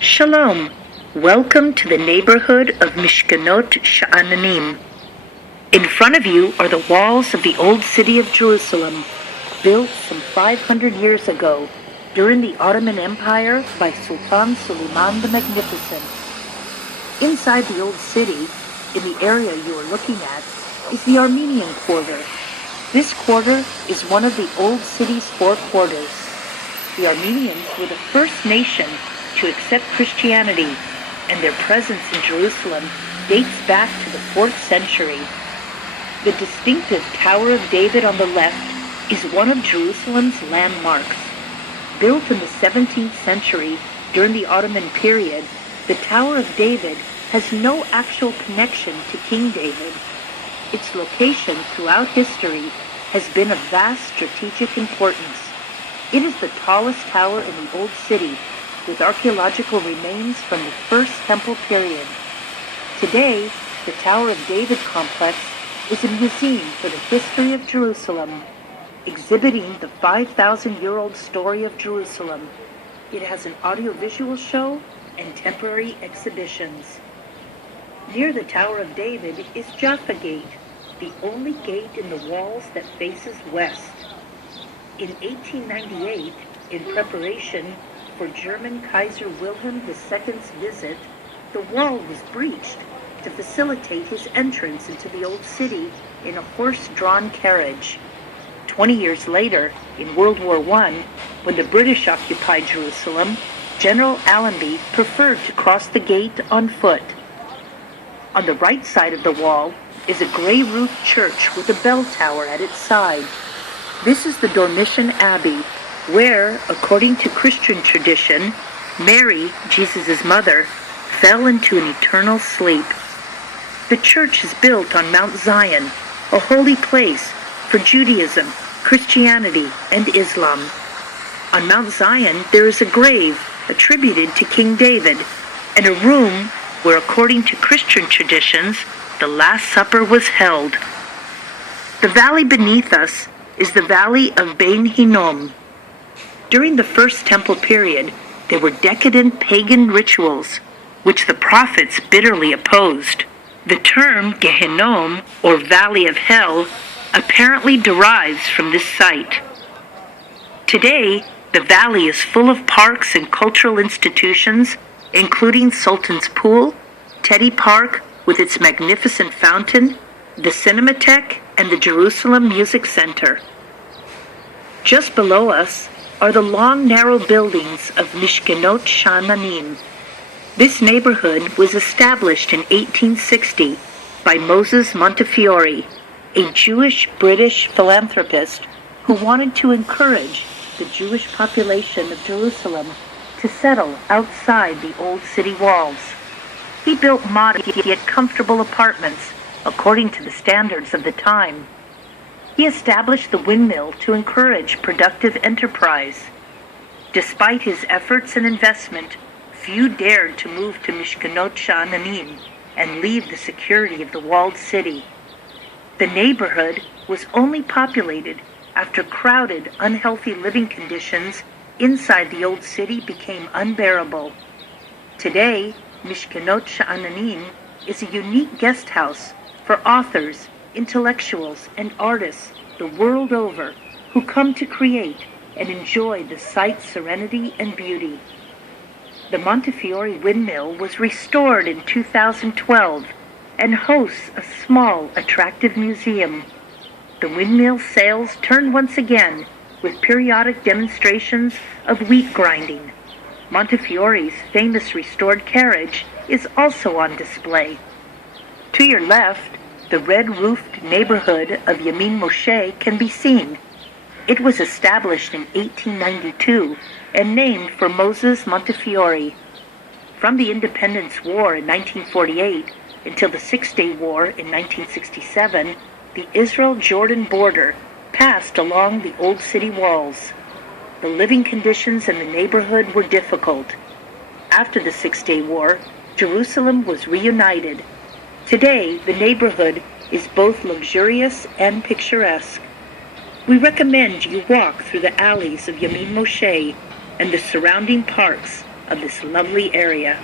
Shalom. Welcome to the neighborhood of Mishkenot Sha'ananim. In front of you are the walls of the old city of Jerusalem, built some 500 years ago during the Ottoman Empire by Sultan Suleiman the Magnificent. Inside the old city, in the area you are looking at, is the Armenian Quarter. This quarter is one of the old city's four quarters. The Armenians were the first nation to accept Christianity, and their presence in Jerusalem dates back to the 4th century. The distinctive Tower of David on the left is one of Jerusalem's landmarks. Built in the 17th century during the Ottoman period, the Tower of David has no actual connection to King David. Its location throughout history has been of vast strategic importance. It is the tallest tower in the old city, with archaeological remains from the First Temple period. Today, the Tower of David complex is a museum for the history of Jerusalem, exhibiting the 5,000-year-old story of Jerusalem. It has an audiovisual show and temporary exhibitions. Near the Tower of David is Jaffa Gate, the only gate in the walls that faces west. In 1898, in preparation for German Kaiser Wilhelm II's visit, the wall was breached to facilitate his entrance into the old city in a horse-drawn carriage. 20 years later, in World War I, when the British occupied Jerusalem, General Allenby preferred to cross the gate on foot. On the right side of the wall is a gray-roofed church with a bell tower at its side. This is the Dormition Abbey, where, according to Christian tradition, Mary, Jesus' mother, fell into an eternal sleep. The church is built on Mount Zion, a holy place for Judaism, Christianity, and Islam. On Mount Zion, there is a grave attributed to King David, and a room where, according to Christian traditions, the Last Supper was held. The valley beneath us is the valley of Bein Hinnom. During the First Temple period, there were decadent pagan rituals, which the prophets bitterly opposed. The term Gehinnom, or Valley of Hell, apparently derives from this site. Today, the valley is full of parks and cultural institutions, including Sultan's Pool, Teddy Park with its magnificent fountain, the Cinematheque, and the Jerusalem Music Center. Just below us are the long, narrow buildings of Mishkenot Sha'ananim. This neighborhood was established in 1860 by Moses Montefiore, a Jewish-British philanthropist who wanted to encourage the Jewish population of Jerusalem to settle outside the old city walls. He built modest yet comfortable apartments according to the standards of the time. He established the windmill to encourage productive enterprise. Despite his efforts and investment, few dared to move to Mishkenot Sha'ananim and leave the security of the walled city. The neighborhood was only populated after crowded, unhealthy living conditions inside the old city became unbearable. Today, Mishkenot Sha'ananim is a unique guest house for authors, intellectuals, and artists the world over who come to create and enjoy the site's serenity and beauty. The Montefiore Windmill was restored in 2012 and hosts a small, attractive museum. The windmill sails turn once again with periodic demonstrations of wheat grinding. Montefiore's famous restored carriage is also on display. To your left, the red-roofed neighborhood of Yemin Moshe can be seen. It was established in 1892 and named for Moses Montefiore. From the Independence War in 1948 until the Six-Day War in 1967, the Israel-Jordan border passed along the old city walls. The living conditions in the neighborhood were difficult. After the Six-Day War, Jerusalem was reunited. Today, the neighborhood is both luxurious and picturesque. We recommend you walk through the alleys of Yemin Moshe and the surrounding parks of this lovely area.